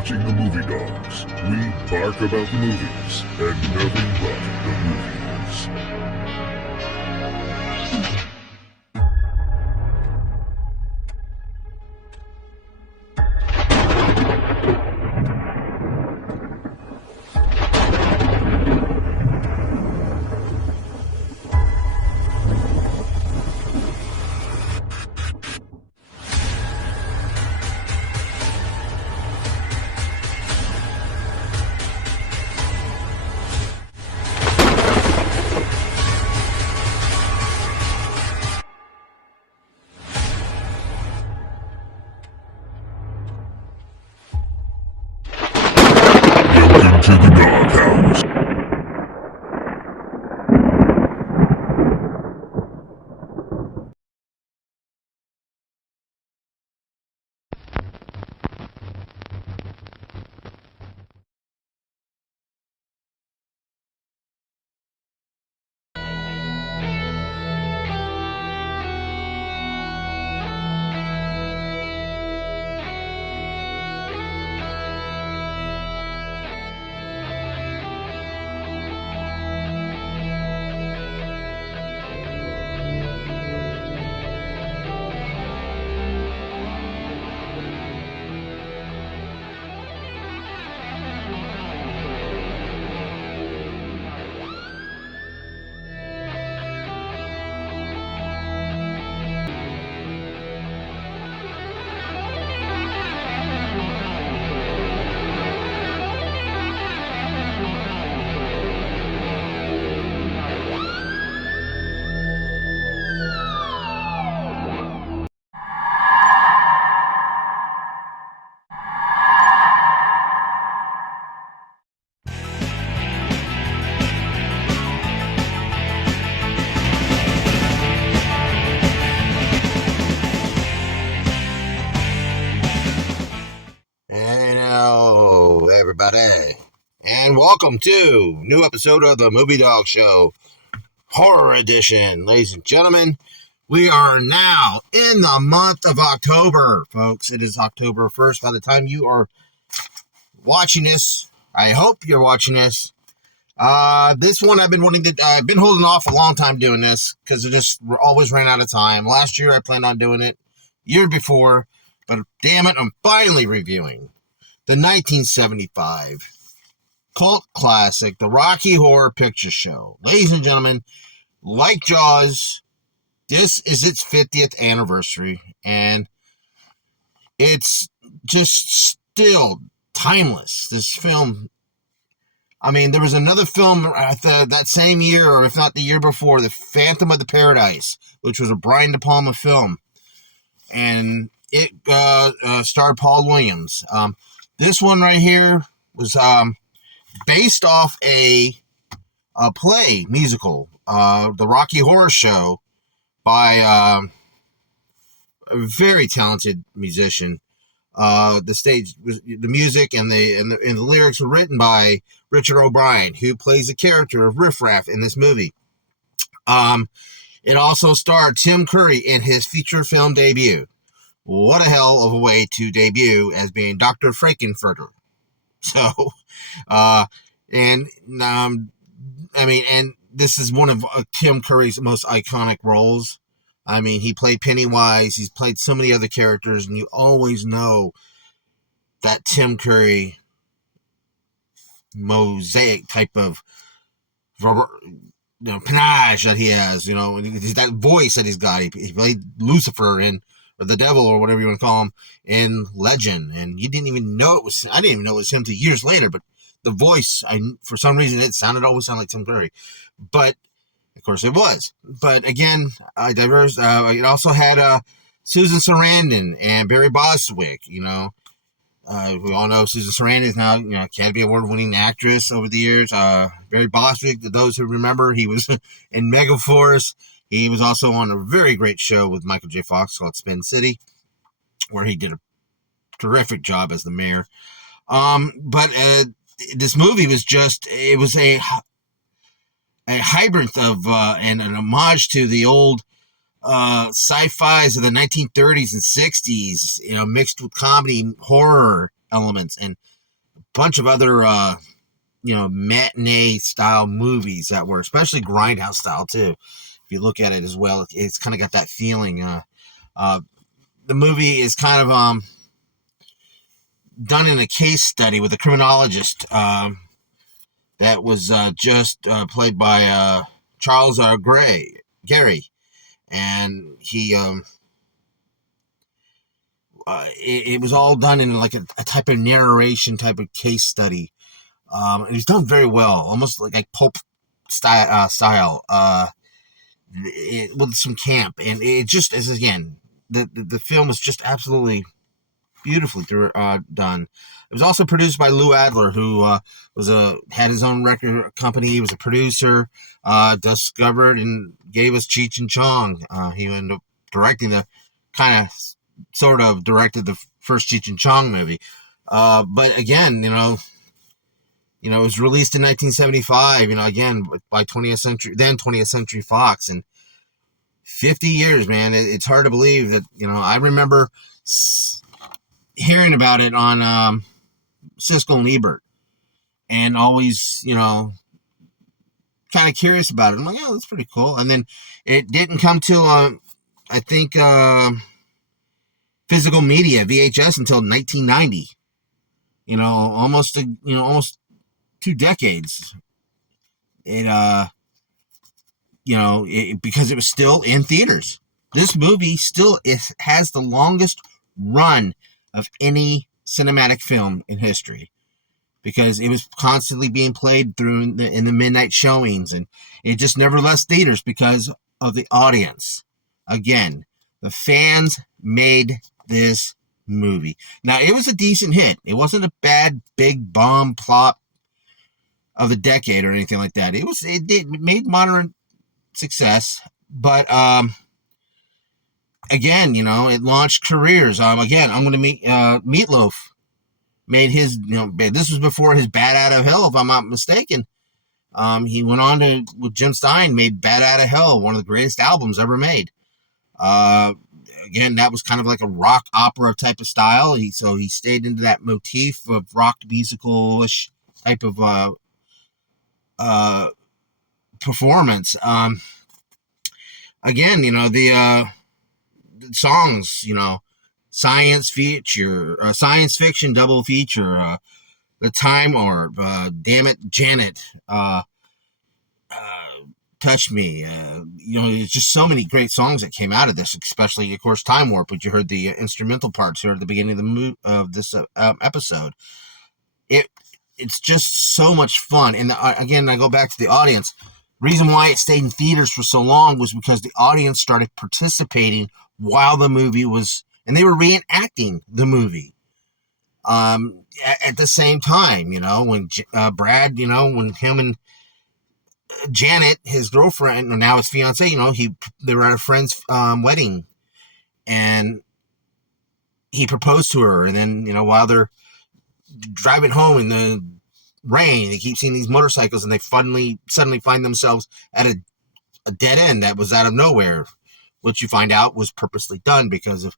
watching the Movie Dogs. We bark about the movies and nothing but the movies. Welcome to the Dawghouse. Hello, everybody, and welcome to a new episode of the Movie Dog Show, Horror Edition. Ladies and gentlemen, we are now in the month of October, folks. It is October 1st. By the time you are watching this, I hope you're watching this. This one I've been holding off a long time doing this because we're always ran out of time. Last year I planned on doing it, year before, but damn it, I'm finally reviewing the 1975 cult classic, The Rocky Horror Picture Show. Ladies and gentlemen, like Jaws, this is its 50th anniversary, and it's just still timeless. This film, I mean, there was another film that same year, or if not the year before, The Phantom of the Paradise, which was a Brian De Palma film, and it starred Paul Williams. This one right here was based off a play musical, The Rocky Horror Show, by a very talented musician. The music and the lyrics were written by Richard O'Brien, who plays the character of Riff Raff in this movie. It also starred Tim Curry in his feature film debut. What a hell of a way to debut as being Dr. Frankenfurter. So, and this is one of Tim Curry's most iconic roles. I mean, he played Pennywise. He's played so many other characters, and you always know that Tim Curry mosaic type of panache that he has. That voice that he's got. He played Lucifer or the devil, or whatever you want to call him, in Legend, and I didn't even know it was him till years later. But the voice, for some reason, it always sounded like Tim Curry, but of course it was. But again, it also had Susan Sarandon and Barry Bostwick. We all know Susan Sarandon is now Academy Award-winning actress over the years. Barry Bostwick, those who remember, he was in Megaforce. He was also on a very great show with Michael J. Fox called Spin City, where he did a terrific job as the mayor. But this movie was a hybrid of and an homage to the old sci-fis of the 1930s and 60s, mixed with comedy, horror elements, and bunch of other, matinee style movies that were, especially grindhouse style too. If you look at it as well, it's kind of got that feeling. The movie is kind of done in a case study with a criminologist that was just played by Charles Gary, and he it was all done in like a type of narration, type of case study. And he's done very well, almost like pulp style, with some camp, and it just is, again, the film is just absolutely beautifully done. It was also produced by Lou Adler, who had his own record company. He was a producer, discovered and gave us Cheech and Chong. He ended up directing sort of directed the first Cheech and Chong movie. But again, it was released in 1975, again, by 20th Century Fox. And 50 years, man, it's hard to believe that, I remember hearing about it on Siskel and Ebert, and always, kind of curious about it. I'm like, oh, that's pretty cool. And then it didn't come to, I think, physical media, VHS, until 1990. Almost 2 decades. Because it was still in theaters. This movie has the longest run of any cinematic film in history, because it was constantly being played through in the midnight showings, and it just never left theaters because of the audience. Again, the fans made this movie. Now, it was a decent hit. It wasn't a bad big bomb plot of the decade or anything like that. It made moderate success, but again, it launched careers. Again, I'm going to meet Meatloaf made his, this was before his Bat Out of Hell, if I'm not mistaken. He went on to, with Jim Stein, made Bat Out of Hell, one of the greatest albums ever made. Again, that was kind of like a rock opera type of style. So he stayed into that motif of rock musical-ish type of performance. Again, the songs, science fiction double feature, The Time Orb, Damnit, Janet, Touch Me. There's just so many great songs that came out of this, especially, of course, Time Warp, which you heard the instrumental parts here at the beginning of this episode. It's just so much fun. And again, I go back to the audience. Reason why it stayed in theaters for so long was because the audience started participating while the movie was, and they were reenacting the movie at the same time. When Brad, when him and Janet, his girlfriend, and now his fiance, they were at a friend's wedding, and he proposed to her. And then, while they're driving home in the rain, they keep seeing these motorcycles, and they suddenly find themselves at a dead end that was out of nowhere, which you find out was purposely done because of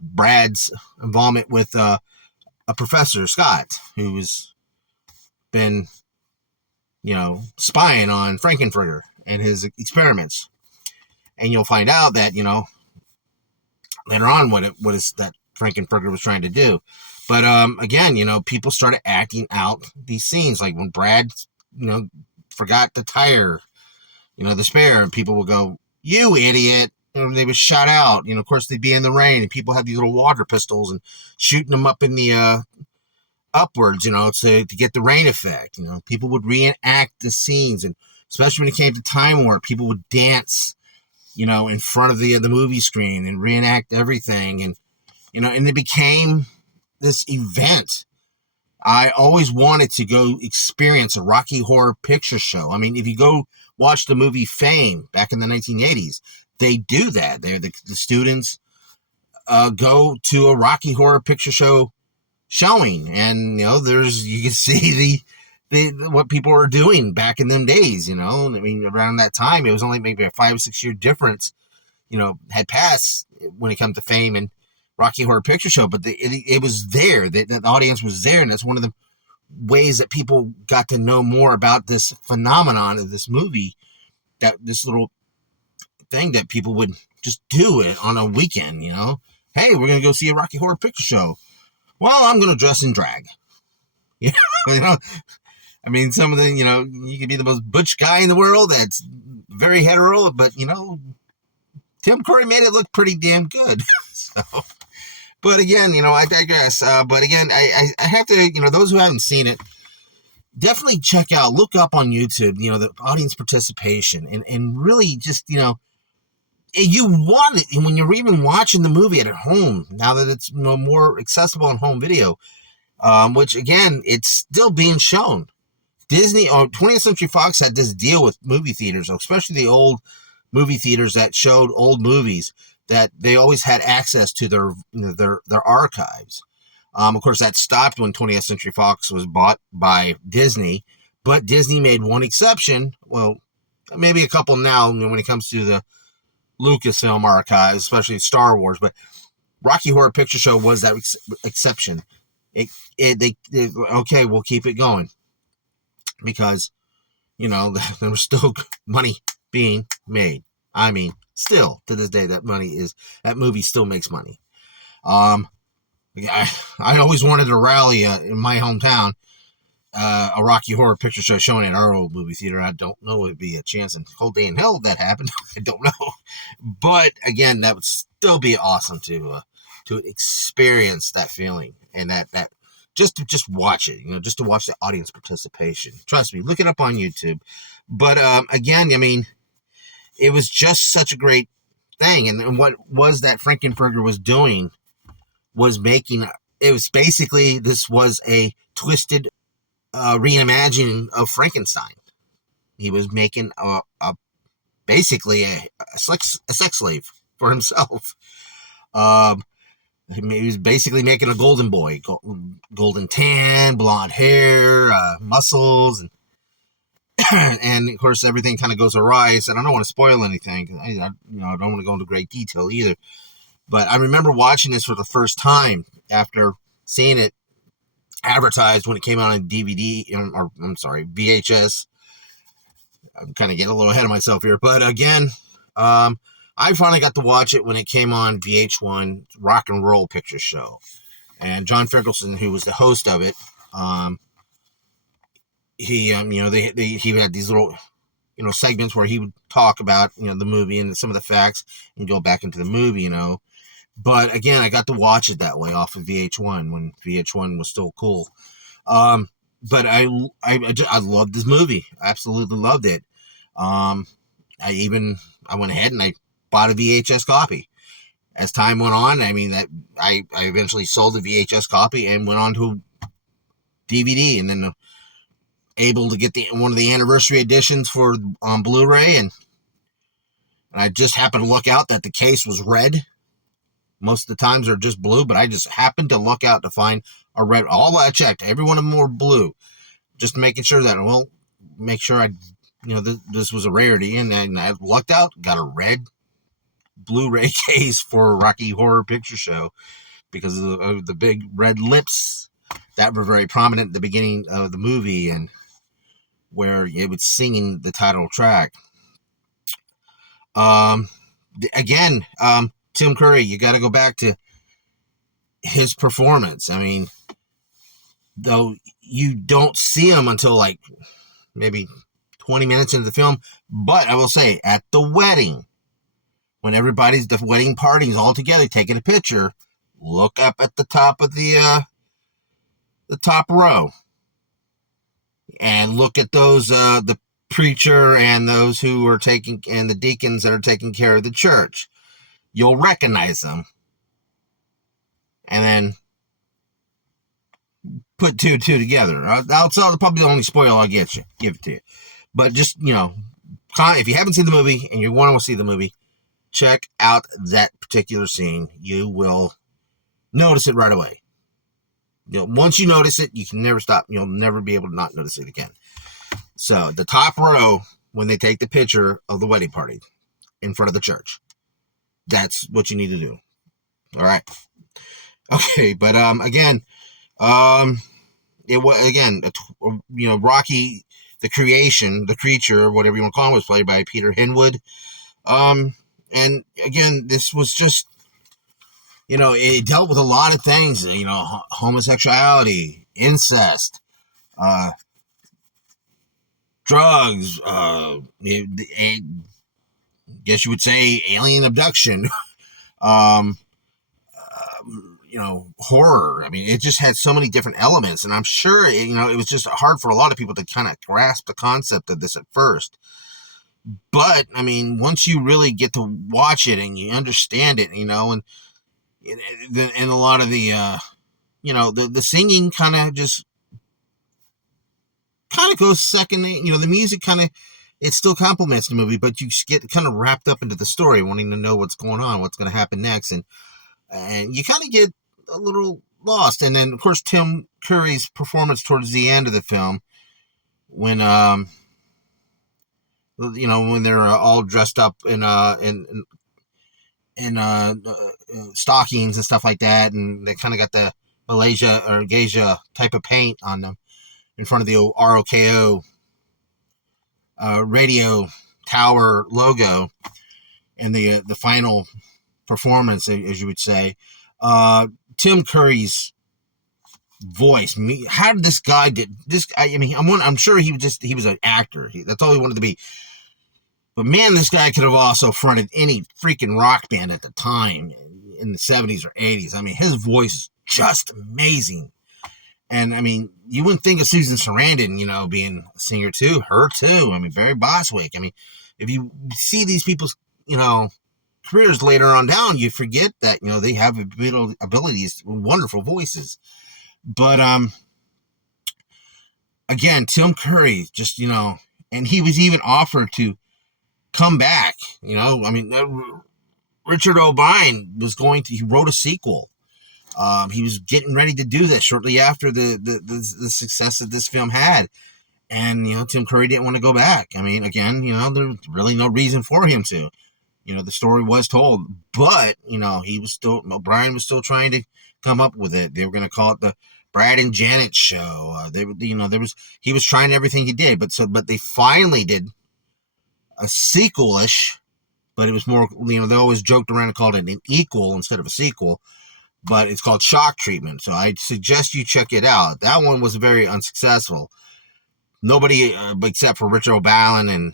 Brad's involvement with a Professor Scott, who's been, spying on Frankenfurter and his experiments. And you'll find out that, later on what is that Frankenfurter was trying to do. But again, people started acting out these scenes, like when Brad, forgot the tire, the spare, and people would go, "You idiot!" And they would shout out. Of course, they'd be in the rain, and people had these little water pistols and shooting them up in the upwards, to get the rain effect. People would reenact the scenes, and especially when it came to Time Warp, people would dance, in front of the movie screen and reenact everything, and and it became this event. I always wanted to go experience a Rocky Horror Picture Show. I mean, if you go watch the movie Fame back in the 1980s, they do that. The students go to a Rocky Horror Picture Show showing, and you can see the what people were doing back in them days. I mean, around that time, it was only maybe a 5 or 6 year difference, had passed when it comes to Fame and Rocky Horror Picture Show, but it was there. The audience was there, and that's one of the ways that people got to know more about this phenomenon of this movie, that this little thing that people would just do it on a weekend, Hey, we're going to go see a Rocky Horror Picture Show. Well, I'm going to dress in drag. I mean, some of the, you could be the most butch guy in the world that's very hetero, but, Tim Curry made it look pretty damn good. So, but again, I digress. But again, I have to, those who haven't seen it, definitely look up on YouTube, the audience participation and really just, you want it. And when you're even watching the movie at home, now that it's more accessible on home video, which again, it's still being shown. Disney or 20th Century Fox had this deal with movie theaters, especially the old movie theaters that showed old movies, that they always had access to their archives. Of course, that stopped when 20th Century Fox was bought by Disney, but Disney made one exception. Well, maybe a couple now when it comes to the Lucasfilm archives, especially Star Wars. But Rocky Horror Picture Show was that exception. Okay, we'll keep it going because there was still money being made. I mean, still to this day, that movie still makes money. I always wanted to rally in my hometown, a Rocky Horror Picture Show showing at our old movie theater. I don't know if it'd be a chance in whole day in hell if that happened. I don't know, but again, that would still be awesome to experience that feeling and that just to watch it, just to watch the audience participation. Trust me, look it up on YouTube. But again, I mean, it was just such a great thing, and what was that Frankenfurter was doing was this was a twisted reimagining of Frankenstein. He was making basically a sex slave for himself. He was basically making a golden boy, golden tan, blonde hair, muscles, and and of course everything kind of goes awry. And I don't want to spoil anything. I don't want to go into great detail either. But I remember watching this for the first time after seeing it advertised when it came out on DVD, or I'm sorry, VHS. I'm kind of getting a little ahead of myself here, but again, I finally got to watch it when it came on VH1 Rock and Roll Picture Show, and John Ferguson, who was the host of it, he had these little segments where he would talk about the movie and some of the facts and go back into the movie, But again, I got to watch it that way off of VH1 when VH1 was still cool. But I loved this movie. I absolutely loved it. I went ahead and I bought a VHS copy. As time went on, I mean, that I eventually sold the VHS copy and went on to DVD, and then able to get one of the anniversary editions for Blu-ray, and I just happened to look out that the case was red. Most of the times they're just blue, but I just happened to look out to find a red. All I checked, every one of them were blue, just making sure that, make sure this was a rarity. And I lucked out, got a red Blu-ray case for Rocky Horror Picture Show because of the big red lips that were very prominent at the beginning of the movie and where it was singing the title track. Again, Tim Curry, you got to go back to his performance. I mean, though you don't see him until like maybe 20 minutes into the film, but I will say at the wedding, when the wedding party is all together taking a picture, look up at the top of the top row and look at those, the preacher and those who are and the deacons that are taking care of the church. You'll recognize them. And then put two and two together. That's probably the only spoil I'll give it to you. But just, if you haven't seen the movie and you want to see the movie, check out that particular scene. You will notice it right away. Once you notice it, you can never stop. You'll never be able to not notice it again. So the top row, when they take the picture of the wedding party in front of the church, that's what you need to do. All right. Okay, but again, it was, again, Rocky, the creature, whatever you want to call him, was played by Peter Hinwood. And again, this was just, it dealt with a lot of things, homosexuality, incest, drugs, I guess you would say alien abduction, horror. I mean, it just had so many different elements, and I'm sure, it was just hard for a lot of people to kind of grasp the concept of this at first. But, I mean, once you really get to watch it and you understand it, and a lot of the, the singing kind of goes second. The music it still complements the movie, but you get kind of wrapped up into the story, wanting to know what's going on, what's going to happen next, and you kind of get a little lost. And then, of course, Tim Curry's performance towards the end of the film, when when they're all dressed up in stockings and stuff like that, and they kind of got the Malaysia or Geisha type of paint on them in front of the ROKO radio tower logo, and the final performance, as you would say, Tim Curry's voice. How did this guy get this? I mean, I'm sure he was an actor. That's all he wanted to be. But man, this guy could have also fronted any freaking rock band at the time in the 70s or 80s. I mean, his voice is just amazing. And I mean, you wouldn't think of Susan Sarandon, being a singer too. Her too. I mean, Barry Bostwick. I mean, if you see these people's, careers later on down, you forget that, they have abilities, wonderful voices. But, again, Tim Curry, just, and he was even offered to come back, I mean, Richard O'Brien he wrote a sequel. He was getting ready to do this shortly after the success that this film had. And, Tim Curry didn't want to go back. I mean, again, there's really no reason for him to. The story was told, but, O'Brien was still trying to come up with it. They were going to call it the Brad and Janet Show. He was trying everything he did, but they finally did a sequel-ish, but it was more, they always joked around and called it an equal instead of a sequel, but it's called Shock Treatment. So I suggest you check it out. That one was very unsuccessful. Nobody, except for Richard O'Brien and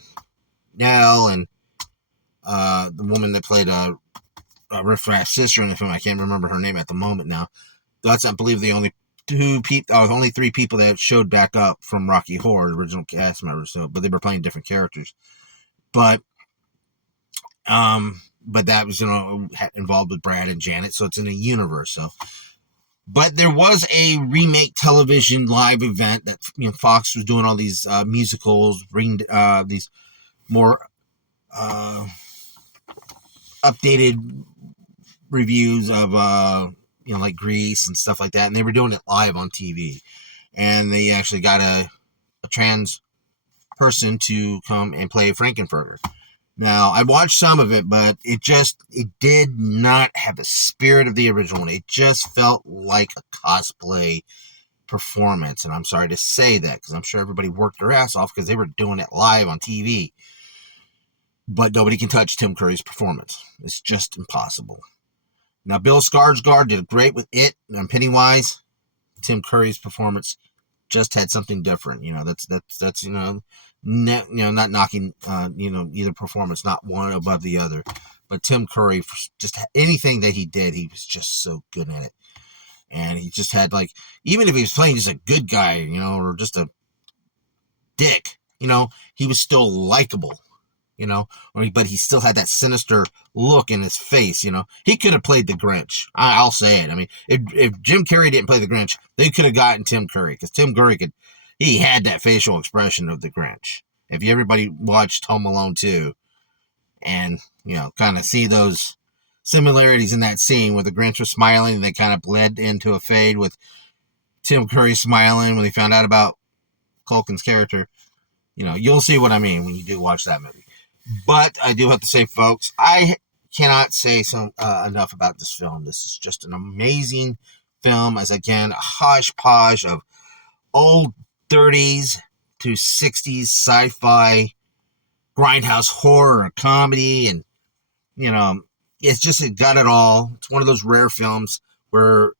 Nell and the woman that played Riff Raff's sister in the film. I can't remember her name at the moment now. That's, I believe, the only only three people that showed back up from Rocky Horror, the original cast members. So, but they were playing different characters. But that was, involved with Brad and Janet, so it's in a universe. So, but there was a remake television live event that, Fox was doing all these musicals, bring these more updated reviews of like Grease and stuff like that, and they were doing it live on TV, and they actually got a trans person to come and play Frankenfurter. Now, I watched some of it, but it did not have the spirit of the original one. It just felt like a cosplay performance, and I'm sorry to say that, because I'm sure everybody worked their ass off because they were doing it live on TV. But nobody can touch Tim Curry's performance. It's just impossible. Now, Bill Skarsgård did great with it and Pennywise. Tim Curry's performance just had something different. That's not knocking either performance, not one above the other. But Tim Curry, just anything that he did, he was just so good at it. And he just had, like, even if he was playing just a good guy, or just a dick, he was still likable. But he still had that sinister look in his face. He could have played the Grinch. I'll say it. I mean, if Jim Carrey didn't play the Grinch, they could have gotten Tim Curry, because Tim Curry he had that facial expression of the Grinch. If everybody watched Home Alone 2 and, kind of see those similarities in that scene where the Grinch was smiling and they kind of bled into a fade with Tim Curry smiling when they found out about Culkin's character, you'll see what I mean when you do watch that movie. But I do have to say, folks, I cannot say enough about this film. This is just an amazing film, as again, a hodgepodge of old 30s to 60s sci-fi grindhouse horror comedy, and it got it all. It's one of those rare films where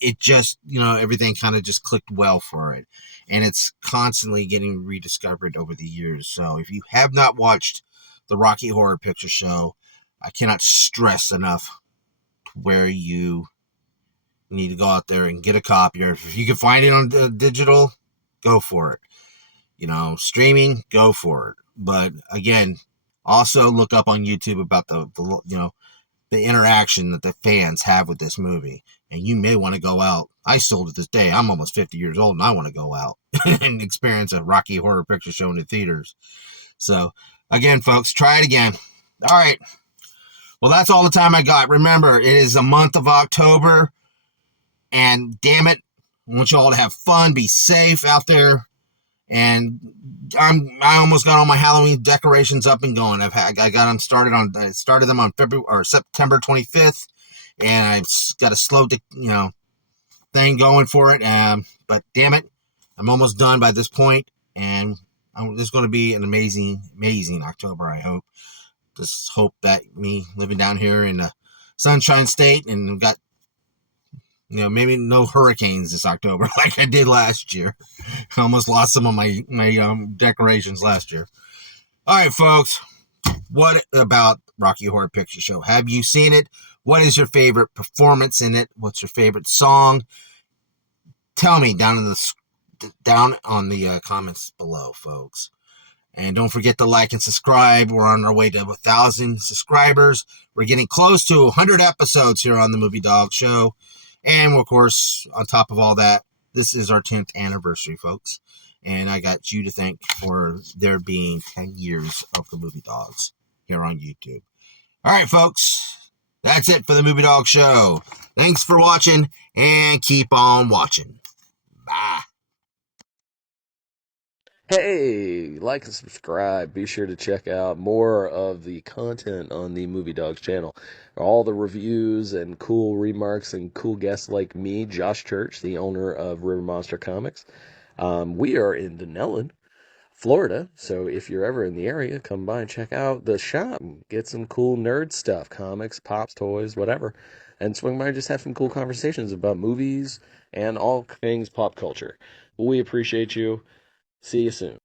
it just, everything kind of just clicked well for it, and it's constantly getting rediscovered over the years. So if you have not watched the Rocky Horror Picture Show, I cannot stress enough where you need to go out there and get a copy, or if you can find it on digital, go for it. Streaming, go for it. But again, also look up on YouTube about the interaction that the fans have with this movie, and you may want to go out. I still, to this day, I'm almost 50 years old, and I want to go out and experience a Rocky Horror Picture Show in the theaters. So again, folks, try it again. All right. Well, that's all the time I got. Remember, it is the month of October, and damn it, I want you all to have fun, be safe out there. And I almost got all my Halloween decorations up and going. I got them started I started them on September 25th, and I've got a slow thing going for it. But damn it, I'm almost done by this point, and this is going to be an amazing October. I hope. Just hope that me living down here in the Sunshine State, and got maybe no hurricanes this October like I did last year. I almost lost some of my decorations last year. All right, folks. What about Rocky Horror Picture Show? Have you seen it? What is your favorite performance in it? What's your favorite song? Tell me down on the comments below, folks. And don't forget to like and subscribe. We're on our way to 1,000 subscribers. We're getting close to 100 episodes here on the Movie Dog Show. And, of course, on top of all that, this is our 10th anniversary, folks. And I got you to thank for there being 10 years of the Movie Dogs here on YouTube. All right, folks. That's it for the Movie Dog Show. Thanks for watching, and keep on watching. Bye. Hey, like and subscribe. Be sure to check out more of the content on the Movie Dogs channel. All the reviews and cool remarks and cool guests like me, Josh Church, the owner of River Monster Comics. We are in Denellen, Florida, so if you're ever in the area, come by and check out the shop. Get some cool nerd stuff, comics, pops, toys, whatever. And swing by and just have some cool conversations about movies and all things pop culture. We appreciate you. See you soon.